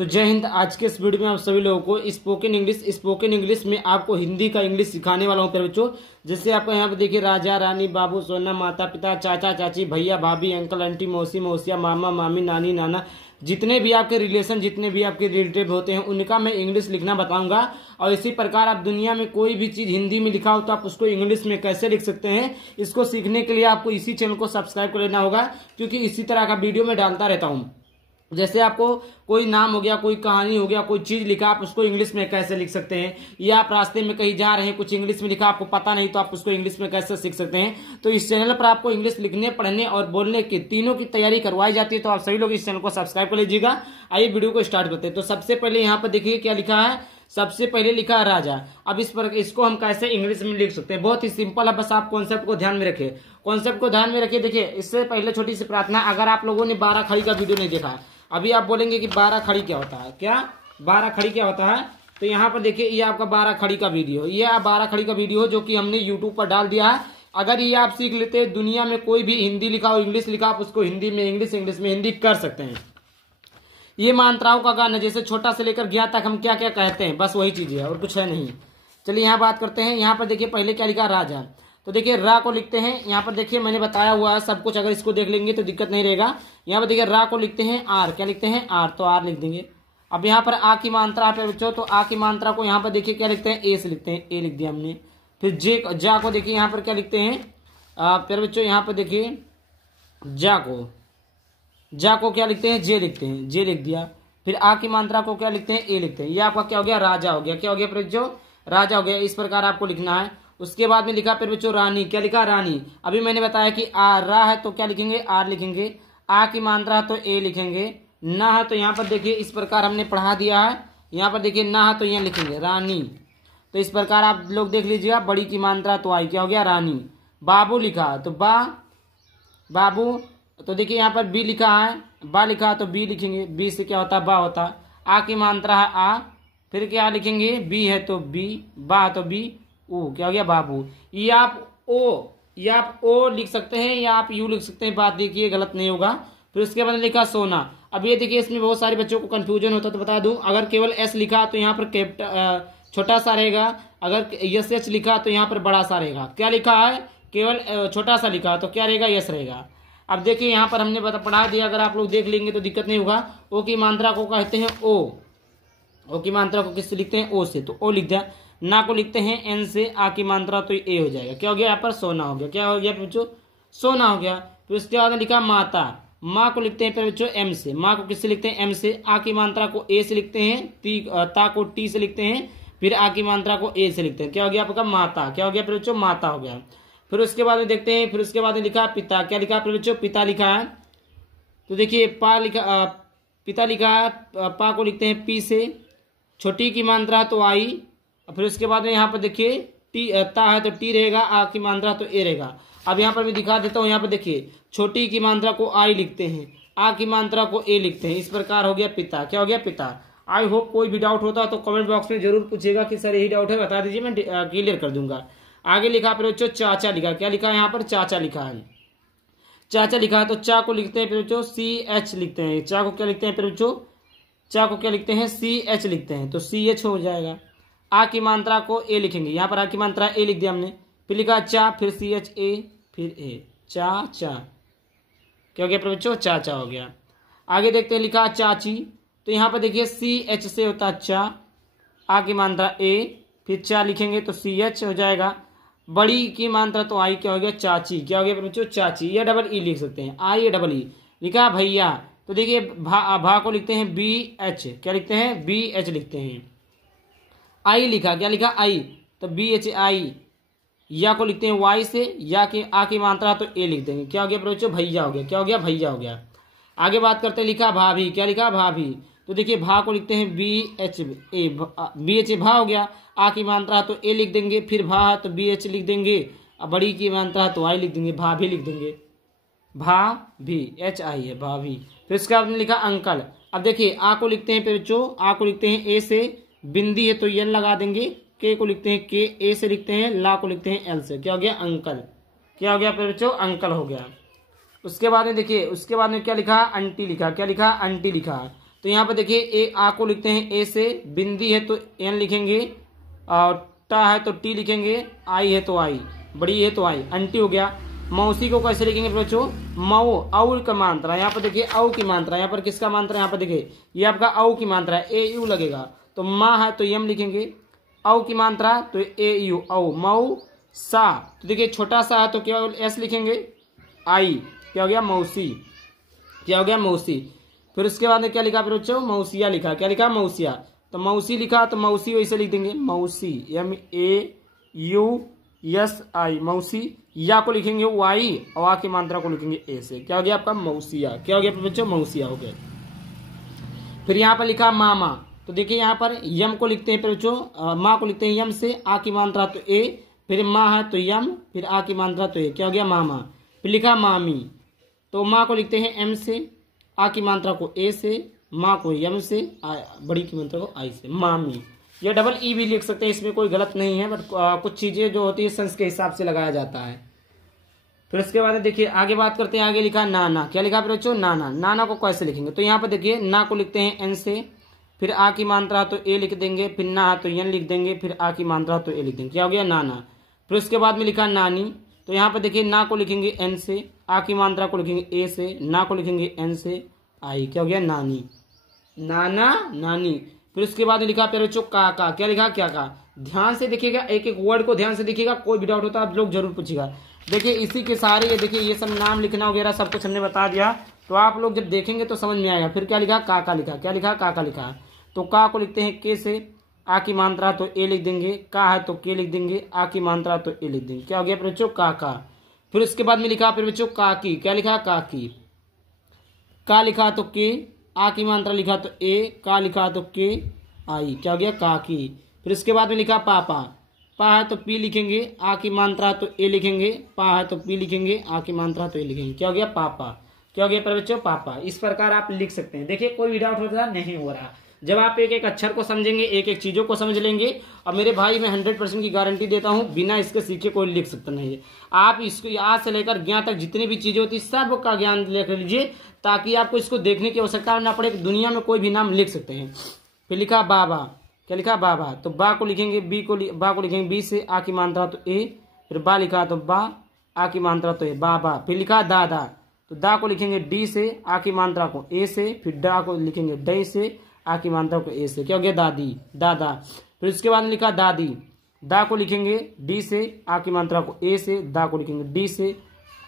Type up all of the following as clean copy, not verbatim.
तो जय हिंद। आज के इस वीडियो में आप सभी लोगों को स्पोकन इंग्लिश में आपको हिंदी का इंग्लिश सिखाने वाला हूँ प्यारे बच्चों। जैसे आपको यहाँ पे देखिए राजा रानी बाबू सोना माता पिता चाचा चाची भैया भाभी अंकल आंटी मौसी मौसिया मामा मामी नानी नाना, जितने भी आपके रिलेशन जितने भी आपके रिलेटिव होते हैं उनका मैं इंग्लिश लिखना बताऊंगा। और इसी प्रकार आप दुनिया में कोई भी चीज हिंदी में लिखा हो तो आप उसको इंग्लिश में कैसे लिख सकते हैं, इसको सीखने के लिए आपको इसी चैनल को सब्सक्राइब कर लेना होगा, क्योंकि इसी तरह का वीडियो मैं डालता रहता हूँ। जैसे आपको कोई नाम हो गया, कोई कहानी हो गया, कोई चीज लिखा, आप उसको इंग्लिश में कैसे लिख सकते हैं, या आप रास्ते में कहीं जा रहे हैं कुछ इंग्लिश में लिखा आपको पता नहीं तो आप उसको इंग्लिश में कैसे सीख सकते हैं। तो इस चैनल पर आपको इंग्लिश लिखने पढ़ने और बोलने की तीनों की तैयारी करवाई जाती है। तो आप सभी लोग इस चैनल को सब्सक्राइब कर लीजिएगा। आइए वीडियो को स्टार्ट करते हैं। तो सबसे पहले यहाँ पर देखिए क्या लिखा है। सबसे पहले लिखा है राजा। अब इसको हम कैसे इंग्लिश में लिख सकते हैं, बहुत ही सिंपल है, बस आप कॉन्सेप्ट को ध्यान में रखिए। कॉन्सेप्ट को ध्यान में रखिए। देखिए इससे पहले छोटी सी प्रार्थना, अगर आप लोगों ने 12 खड़ी का वीडियो नहीं देखा, अभी आप बोलेंगे कि 12 खड़ी क्या होता है, क्या 12 खड़ी क्या होता है, तो यहाँ पर देखिए ये आपका 12 खड़ी का वीडियो, ये 12 खड़ी का वीडियो जो कि हमने यूट्यूब पर डाल दिया है। अगर ये आप सीख लेते हैं, दुनिया में कोई भी हिंदी लिखा हो इंग्लिश लिखा, आप उसको हिंदी में इंग्लिश इंग्लिश में हिंदी कर सकते हैं। ये मात्राओं का गाना, जैसे छोटा से लेकर ज्ञा तक हम क्या क्या कहते हैं, बस वही चीज है और कुछ है नहीं। चलिए यहाँ बात करते हैं। यहाँ पर देखिए पहले क्या लिखा राजा, तो देखिए रा को लिखते हैं। यहाँ पर देखिए मैंने बताया हुआ है सब कुछ, अगर इसको देख लेंगे तो दिक्कत नहीं रहेगा। यहाँ पर देखिए रा को लिखते हैं आर, क्या लिखते हैं आर, तो आर लिख देंगे। अब यहाँ पर आ की मात्रा पे बच्चों, तो आ की मात्रा को यहाँ पर देखिए क्या लिखते हैं, ए से लिखते हैं, ए लिख दिया हमने। फिर जे जा को देखिए यहाँ पर क्या लिखते हैं प्यारे बच्चों, यहाँ पर देखिए जा को क्या लिखते हैं, जे लिखते हैं, जे लिख दिया। फिर आ की मात्रा को क्या लिखते हैं, ए लिखते हैं। ये आपका क्या हो गया, राजा हो गया। क्या हो गया प्यारे बच्चों, राजा हो गया। इस प्रकार आपको लिखना है। उसके बाद में लिखा फिर बच्चों रानी, क्या लिखा रानी। अभी मैंने बताया कि आ रा है तो क्या लिखेंगे, आर लिखेंगे। आ की मात्रा है तो ए लिखेंगे। ना है तो यहाँ पर देखिए इस प्रकार हमने पढ़ा दिया है। यहाँ पर देखिए ना है तो यहाँ लिखेंगे रानी। तो इस प्रकार आप लोग देख लीजिएगा। बड़ी की मात्रा तो आई, क्या हो गया रानी। बाबू लिखा तो बाबू, तो देखिए यहाँ पर बी लिखा है, बा लिखा तो बी लिखेंगे, बी से क्या होता है बा होता है। आ की मात्रा है आ, फिर क्या लिखेंगे, बी है तो बी, बा तो बी, ओ क्या हो गया बाबू। ये आप ओ लिख सकते हैं या आप यू लिख सकते हैं, बात देखिए गलत नहीं होगा। फिर उसके बाद लिखा सोना। अब ये देखिए इसमें बहुत सारे बच्चों को कंफ्यूजन होता है, तो बता दूं, अगर केवल एस लिखा तो यहाँ पर छोटा सा रहेगा, अगर यस एच लिखा तो यहाँ पर बड़ा सा रहेगा। क्या लिखा है, केवल छोटा सा लिखा तो क्या रहेगा, यस रहेगा। अब देखिए यहाँ पर हमने पढ़ा दिया, अगर आप लोग देख लेंगे तो दिक्कत नहीं होगा। ओ की मात्रा को कहते हैं ओ की मात्रा को किससे लिखते हैं, ओ से, तो ओ लिख दिया। ना को लिखते हैं एन से, आ की मात्रा तो ए हो जाएगा। क्या हो गया यहाँ पर, सोना हो गया। क्या हो गया बच्चों, सोना हो गया। फिर उसके बाद लिखा माता, माँ को लिखते हैं बच्चों एम से, माँ को किससे लिखते हैं, एम से। आ की मात्रा को ए से लिखते हैं, ता को टी से लिखते हैं, फिर आ की मात्रा को ए से लिखते हैं। क्या हो गया आपका माता, क्या हो गया बच्चों, माता हो गया। फिर उसके बाद में देखते हैं, फिर उसके बाद में लिखा पिता, क्या लिखा बच्चों, पिता लिखा है। तो देखिए पिता लिखा है, पा को लिखते हैं पी से, छोटी की मात्रा तो आई। फिर उसके बाद में यहाँ पर देखिए टी ता है तो टी रहेगा, आ की मात्रा तो ए रहेगा। अब यहाँ पर मैं दिखा देता हूँ, यहाँ पर देखिए छोटी की मात्रा को आई लिखते हैं, आ की मात्रा को ए लिखते हैं। इस प्रकार हो गया पिता। क्या हो गया पिता। आई होप कोई भी डाउट होता है तो कमेंट बॉक्स में जरूर पूछेगा कि सर यही डाउट है, बता दीजिए, मैं क्लियर कर दूंगा। आगे लिखा फिर बच्चों चाचा लिखा, क्या लिखा है यहाँ पर, चाचा लिखा है। चाचा लिखा है तो चा को लिखते हैं फिर बच्चों सी एच लिखते हैं। चा को क्या लिखते हैं फिर बच्चों, चा को क्या लिखते हैं, सी एच लिखते हैं, तो सी एच हो जाएगा। आ की मात्रा को ए लिखेंगे, यहाँ पर आ की मात्रा ए लिख दिया हमने। फिर लिखा चा, फिर सी एच ए, फिर ए, चा। क्या हो गया बच्चों, चाचा हो गया। आगे देखते हैं लिखा चाची, तो यहाँ पर देखिए सी एच से होता है चा, आ की मात्रा ए, फिर चा लिखेंगे तो सी एच हो जाएगा। बड़ी की मात्रा तो आई, क्या हो गया चाची। क्या हो गया बच्चों, चाची। या डबल ई लिख सकते हैं, आई या डबल ई। लिखा भैया, तो देखिए भा को लिखते हैं बी एच, क्या लिखते हैं, बी एच लिखते हैं। आई लिखा, क्या लिखा आई, तो बी एच आई। या को लिखते हैं वाई से, या की आ की मात्रा तो ए लिख देंगे। क्या हो गया बच्चों, भैया हो गया। क्या हो गया, भैया हो गया। आगे बात करते हैं, लिखा भाभी, क्या लिखा भाभी, तो देखिए भा को लिखते हैं बी एच ए, भा हो गया। आ की मात्रा तो ए लिख देंगे, फिर भा तो बी एच लिख देंगे, बड़ी की मात्रा तो आई लिख देंगे, भाभी लिख देंगे, भा भी एच आई है भाभी। फिर इसके बाद लिखा अंकल। अब देखिए आ को लिखते हैं बच्चों, आ को लिखते हैं ए से, बिंदी है तो एन लगा देंगे। के को लिखते हैं के, ए से लिखते हैं, ला को लिखते हैं एल से। क्या हो गया, अंकल। क्या हो गया बच्चों, अंकल हो गया। उसके बाद में देखिए, उसके बाद में क्या लिखा, आंटी लिखा। क्या लिखा, आंटी लिखा। तो यहाँ पर देखिए ए आ को लिखते हैं ए से, बिंदी है तो एन लिखेंगे, और टा है तो टी लिखेंगे, आई है तो आई, बड़ी है तो आई, अंटी हो गया। मौसी को कैसे लिखेंगे बच्चों, मऊ, औ का मात्रा, यहाँ पर देखिए औ की मात्रा, यहाँ पर किसका मात्रा, यहाँ पर देखिए ये आपका औ की मात्रा है, ए यू लगेगा, तो माँ है तो यम लिखेंगे, औ की मात्रा तो ए यू औ, मऊ सा, तो देखिए छोटा सा है तो क्या एस लिखेंगे, आई, क्या हो गया मौसी, क्या हो गया मौसी। फिर उसके बाद में क्या लिखा फिर बच्चों, मौसिया लिखा, क्या लिखा मौसिया, तो मौसी लिखा तो मौसी वैसे लिख देंगे, मौसी, M A U S I, मौसी, या को लिखेंगे वाई, और आ की मात्रा को लिखेंगे ए से, क्या हो गया आपका मौसिया, क्या हो गया बच्चों मौसिया हो गया। फिर यहाँ पर लिखा मामा, तो देखिए यहाँ पर यम को लिखते हैं फिर बच्चों, माँ को लिखते हैं यम से, आ की मात्रा तो ए, फिर माँ है तो यम, फिर आ की मात्रा तो ए, क्या हो गया मामा। फिर लिखा मामी, तो माँ को लिखते हैं एम से, आ की मात्रा को ए से, माँ को यम से, बड़ी की मात्रा को आई से, मामी। ये डबल ई भी लिख सकते हैं, इसमें कोई गलत नहीं है, बट कुछ चीजें जो होती है सेंस के हिसाब से लगाया जाता है। फिर उसके बाद देखिए आगे बात करते हैं, आगे लिखा नाना, क्या लिखा फिर बच्चों नाना, नाना को कैसे लिखेंगे, तो यहाँ पर देखिए ना को लिखते हैं एन से, फिर आ की मात्रा तो ए लिख देंगे, फिर ना तो एन लिख देंगे, फिर आ की मात्रा तो ए लिख देंगे, क्या हो गया नाना। फिर उसके बाद में लिखा नानी, तो यहाँ पर देखिए ना को लिखेंगे एन से, आ की मात्रा को लिखेंगे ए से, ना को लिखेंगे एन से, आई, क्या हो गया नानी, नाना नानी। फिर उसके बाद लिखा फिर बच्चों काका, क्या लिखा क्या का, ध्यान से देखिएगा, एक एक वर्ड को ध्यान से देखिएगा, कोई भी डाउट होता है आप लोग जरूर पूछिएगा। देखिए इसी के सारे ये देखिए ये सब नाम लिखना वगैरह सब कुछ हमने बता दिया, तो आप लोग जब देखेंगे तो समझ में आएगा। फिर क्या लिखा काका लिखा, क्या लिखा काका लिखा, तो का को लिखते हैं के से, आ की मात्रा तो ए लिख देंगे, का है तो के लिख देंगे, आ की मात्रा तो ए लिख देंगे, क्या हो गया फिर बच्चों काका। फिर उसके बाद में लिखा फिर बच्चों काकी, क्या लिखा काकी, का लिखा तो के, आ की मात्रा लिखा तो ए, का लिखा तो के, आई, क्या हो गया काकी। फिर इसके बाद में लिखा पापा, पा है तो पी लिखेंगे, आ की मात्रा तो ए लिखेंगे, पा है तो पी लिखेंगे, आ की मात्रा तो ए लिखेंगे, क्या हो गया पापा, क्या हो गया पर बच्चों पापा। इस प्रकार आप लिख सकते हैं। देखिए कोई भी डाउट हो रहा नहीं हो रहा, जब आप एक एक अक्षर को समझेंगे, एक एक चीजों को समझ लेंगे, और मेरे भाई मैं 100% की गारंटी देता हूं बिना इसके सीखे कोई लिख सकता नहीं है। आप इसको आज से लेकर ज्ञान तक जितनी भी चीजें होती है सब का ज्ञान लेकर लीजिए, ताकि आपको इसको देखने की आवश्यकता ना पड़े, दुनिया में कोई भी नाम लिख सकते हैं। फिर लिखा बाबा, क्या लिखा बाबा, तो बा को लिखेंगे बा को लिखेंगे बी से, आ की मात्रा तो ए, फिर बा लिखा तो बा, आ की मात्रा तो ए, बाबा। फिर लिखा दादा, तो दा को लिखेंगे डी से, आ की मात्रा को ए से, फिर डा को लिखेंगे ड से, आ की मात्रा को ए से, क्या हो गया दादी दादा। फिर उसके बाद लिखा दादी, दा को लिखेंगे डी से, आ की मात्रा को ए से, दा को लिखेंगे डी से,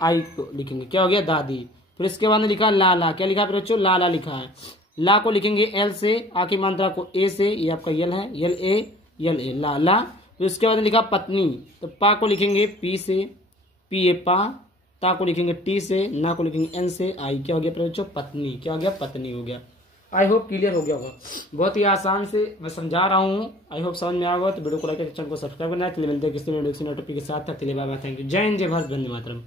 आई को लिखेंगे, क्या हो गया दादी। फिर इसके बाद लिखा लाला, क्या लिखा फिर बच्चों लाला लिखा है, ला को लिखेंगे एल से, आ की मात्रा को ए से, ये आपका यल है, यल ए लाला। फिर उसके बाद लिखा पत्नी, तो पा को लिखेंगे पी से, पी ए पा, ता को लिखेंगे टी से, ना को लिखेंगे एन से, आई, क्या हो गया फिर बच्चों पत्नी, क्या हो गया पत्नी हो गया। आई होप क्लियर हो गया होगा, बहुत ही आसान से मैं समझा रहा हूँ, आई होप समझ में आया होगा। तो वीडियो को लाइक चैनल को सब्सक्राइब करना है। मिलते हैं किसी नए टॉपिक के साथ, तक के लिए बाय बाय, थैंक यू, जय हिंद जय भारत, वंदे मातरम।